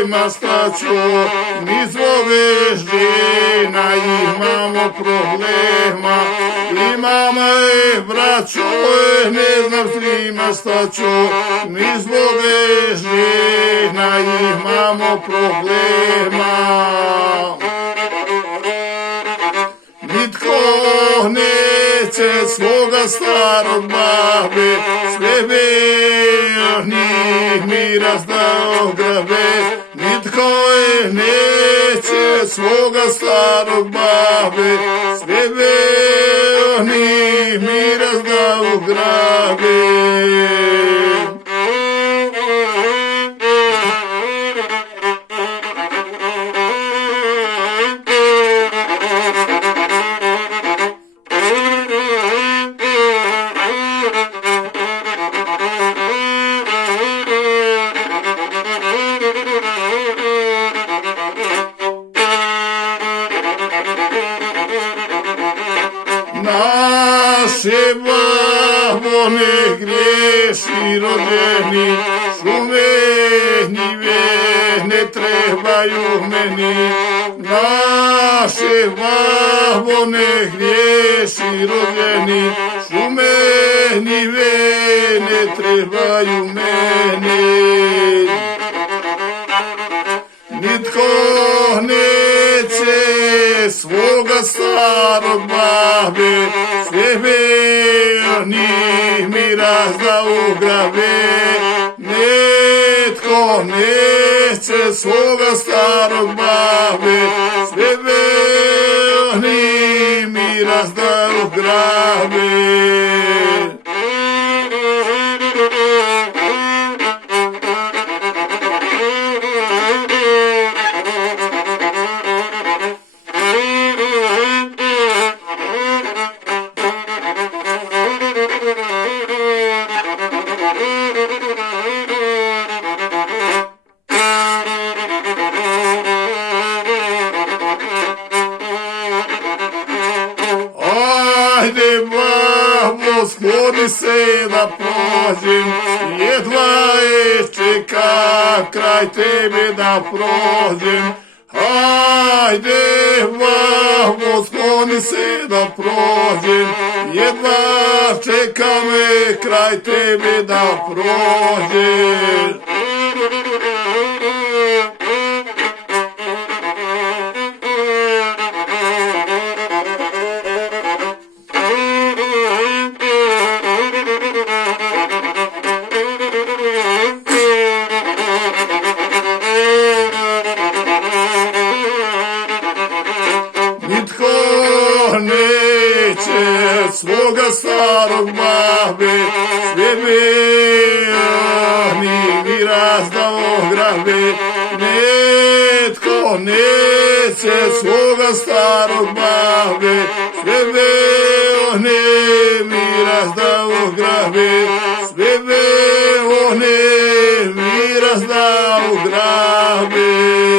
svojima staćo, mi zbog žena imamo problema, imamo i braćo, ne znam svima staćo, mi zbog žena imamo problema. Nitko neće svoga starog babe, sve vernih mi razdao grabe. Nitko neće svoga starog babe, sve vernih mi razdao grabe. Naše babo ne griješi rođeni, šume njive ne trebaju meni. Naše babo ne griješi rođeni, šume njive ne trebaju meni. Nitko neće svoga starog babe, sve vernih mi razdao grabe. Nitko neće svoga starog babe, sve vernih mi razdao grabe. Ajde babo, skloni se da prođem, jedva je čekam kraj tebe da prođem. Ajde babo, skloni se da prođem, jedva čekam kraj tebe da prođem. Nitko neće svoga starog babe, sve vernih mi razdao grabe. Nitko neće svoga starog babe, sve vernih mi razdao grabe. Sve vernih mi razdao grabe.